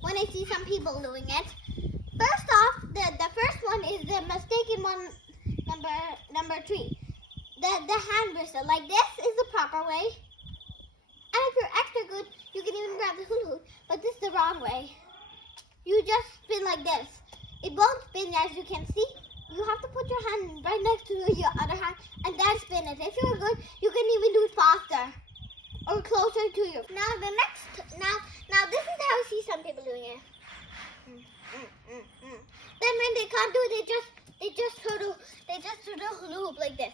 when I see some people doing it. First off, the first one is the mistaken one, number 3. The hand whistle. Like this is the proper way. And if you're extra good, you can even grab the hula hoop. But this is the wrong way. You just spin like this. It won't spin as you can see. You have to put your hand right next to your other hand and then spin it. If you're good, you can even do it faster or closer to you. Now now this is how I see some people doing it. Then when they can't do it, they just throw the hula hoop like this.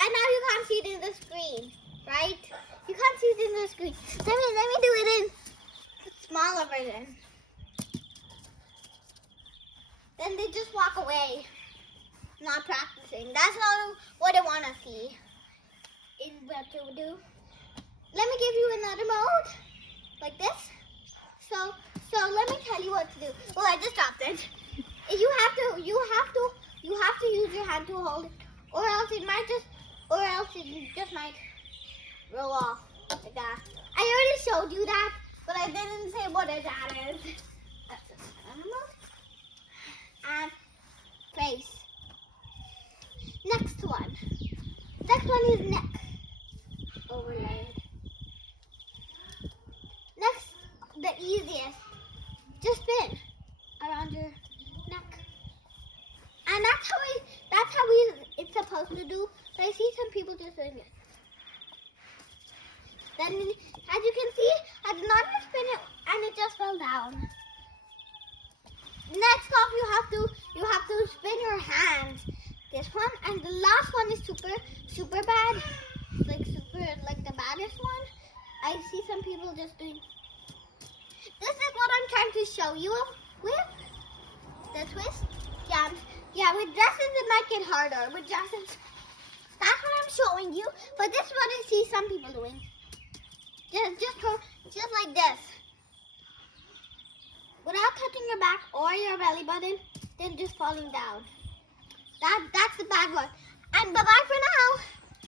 And now you can't see it in the screen, right? You can't see it in the screen. Let me do it in smaller version. Then they just walk away, not practicing. That's not what I want to see in what to do. Let me give you another mode, like this. So let me tell you what to do. Well, I just dropped it. You have to use your hand to hold it, or else it just might roll off like that. I already showed you that, but I didn't say what that is. And face. Next one is neck overlaid. Next, the easiest, just spin around your neck, and that's how it's supposed to do. But I see some people just doing it. Then, as you can see, I did not spin it, and it just fell down. Next off, you have to spin your hands. This one, and the last one is super bad, like the baddest one. I see some people just doing. This is what I'm trying to show you with the twist. Yeah. With dresses it might get harder. With dresses, that's what I'm showing you. But this is what I see some people doing. Just like this. Without touching your back or your belly button, then just falling down. That's the bad one. And bye-bye for now.